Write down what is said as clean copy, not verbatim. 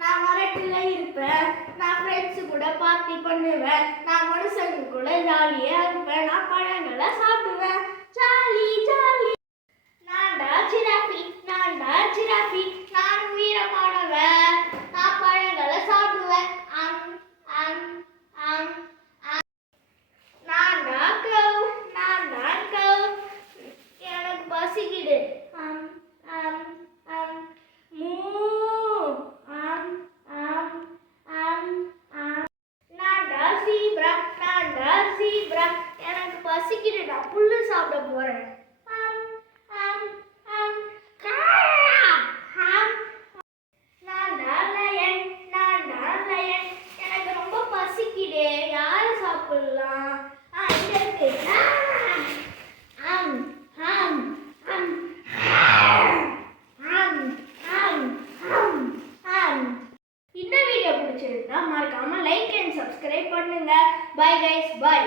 நான் மரத்துல இருப்பேன், நான் ஃப்ரெண்ட்ஸு கூட பார்ட்டி பண்ணுவேன், நான் மனுஷங்க கூட ஜாலியா இருப்பேன், நான் பழங்களை சாப்பிடுவேன், ஜாலி ஜாலி. நான்டா ஜிராஃபி, நான் உயிரமானவன், நான் பழங்களை சாப்பிடுவேன். நான்டா கவ், எனக்கு பசிக்குது. மூ. நான்டா சீப்ரா, எனக்கு பசிக்குது, நான் புல்லு சாப்பிட போறேன். நான்டா லயன், எனக்கு ரொம்ப பசிக்குது, யாரு சாப்பிடலாம்? இங்க இருக்கு. இந்த வீடியோ பிடிச்சிருந்தா மறக்காம லைக் அண்ட் சப்ஸ்கிரைப் பண்ணுங்க. Bye guys, by.